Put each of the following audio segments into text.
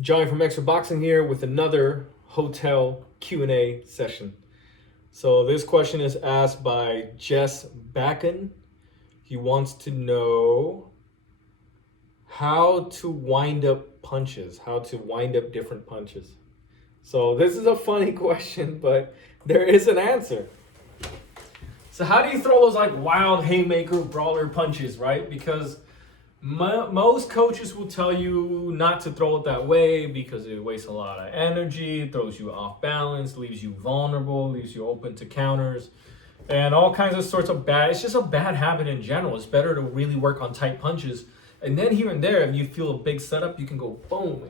Johnny from Extra Boxing here with another hotel Q&A session. So this question is asked by Jess Backen. He wants to know how to wind up punches, how to wind up different punches. So this is a funny question, but there is an answer. So how do you throw those like wild haymaker brawler punches, right? Because most coaches will tell you not to throw it that way because it wastes a lot of energy, throws you off balance, leaves you vulnerable, leaves you open to counters, and all kinds of sorts of bad. It's just a bad habit in general. It's better to really work on tight punches. And then here and there, if you feel a big setup, you can go boom,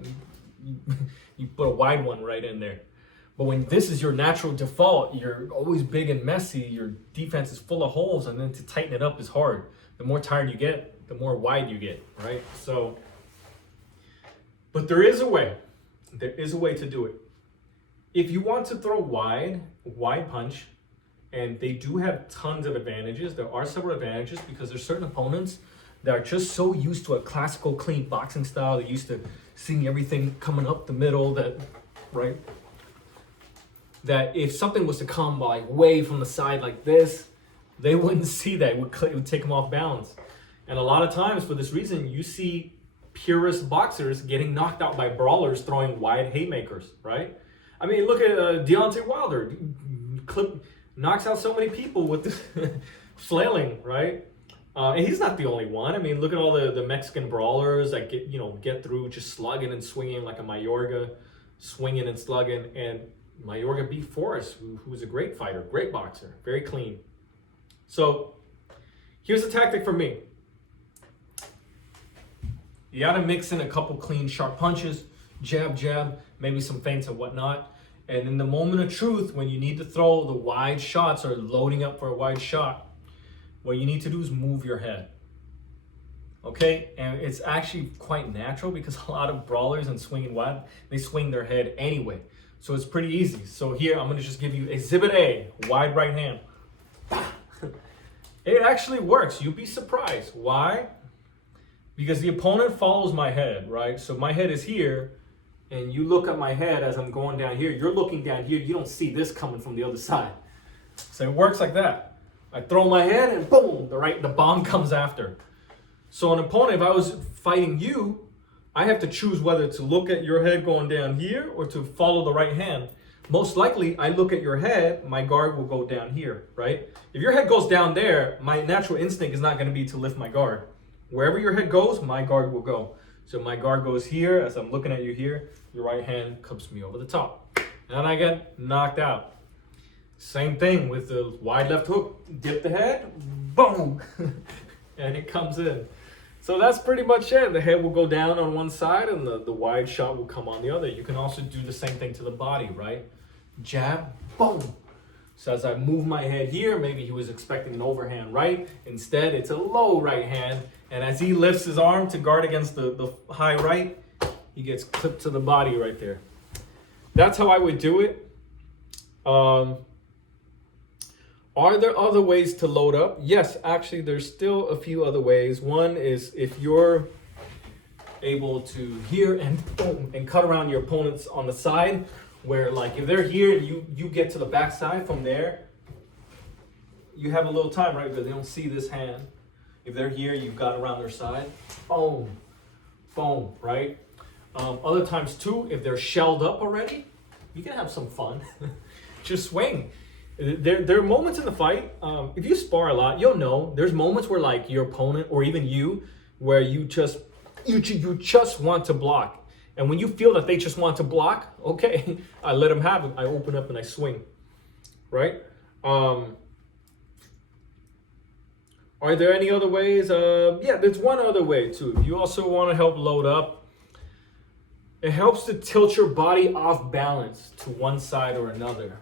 and you put a wide one right in there. But when this is your natural default, you're always big and messy, your defense is full of holes, and then to tighten it up is hard. The more tired you get, the more wide you get, right? So, but there is a way. There is a way to do it. If you want to throw wide punch, and they do have tons of advantages. There are several advantages because there's certain opponents that are just so used to a classical clean boxing style. They're used to seeing everything coming up the middle, right? That if something was to come like way from the side like this, they wouldn't see that. It would take them off balance. And a lot of times for this reason, you see purist boxers getting knocked out by brawlers throwing wide haymakers, right? I mean, look at Deontay Wilder. Knocks out so many people with this flailing, right? And he's not the only one. I mean, look at all the Mexican brawlers that get through just slugging and swinging like a Mayorga, swinging and slugging. And Mayorga beat Forrest, who was a great fighter, great boxer, very clean. So here's a tactic for me. You gotta mix in a couple clean, sharp punches, jab, maybe some feints and whatnot. And in the moment of truth, when you need to throw the wide shots or loading up for a wide shot, what you need to do is move your head. Okay? And it's actually quite natural because a lot of brawlers and swinging wide, they swing their head anyway. So it's pretty easy. So here, I'm gonna just give you Exhibit A, wide right hand. It actually works. You'll be surprised. Why? Because the opponent follows my head, right? So my head is here, and you look at my head as I'm going down here. You're looking down here. You don't see this coming from the other side. So it works like that. I throw my head, and boom, the bomb comes after. So an opponent, if I was fighting you, I have to choose whether to look at your head going down here or to follow the right hand. Most likely, I look at your head, my guard will go down here, right? If your head goes down there, my natural instinct is not going to be to lift my guard. Wherever your head goes, my guard will go. So my guard goes here, as I'm looking at you here, your right hand cups me over the top. And I get knocked out. Same thing with the wide left hook. Dip the head, boom, and it comes in. So that's pretty much it. The head will go down on one side and the wide shot will come on the other. You can also do the same thing to the body, right? Jab, boom. So as I move my head here, maybe he was expecting an overhand right. Instead, it's a low right hand. And as he lifts his arm to guard against the high right, he gets clipped to the body right there. That's how I would do it. Are there other ways to load up? Yes, actually, there's still a few other ways. One is if you're able to here and boom, and cut around your opponents on the side, where like if they're here and you get to the backside from there, you have a little time, right? Because they don't see this hand. If they're here, you've got around their side, boom, boom, right? Other times too, if they're shelled up already, you can have some fun. Just swing. There are moments in the fight, if you spar a lot, you'll know, there's moments where like your opponent or even you, where you just want to block. And when you feel that they just want to block, okay, I let them have it. I open up and I swing, right? Are there any other ways? Yeah, there's one other way too. If you also want to help load up, it helps to tilt your body off balance to one side or another.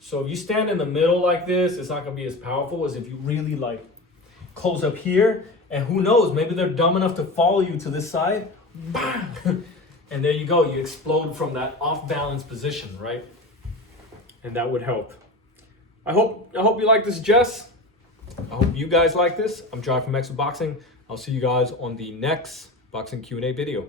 So if you stand in the middle like this, it's not going to be as powerful as if you really like close up here. And who knows, maybe they're dumb enough to follow you to this side. Bang! And there you go. You explode from that off balance position, right? And that would help. I hope you like this, Jess. I hope you guys like this. I'm John from Extra Boxing. I'll see you guys on the next Boxing Q&A video.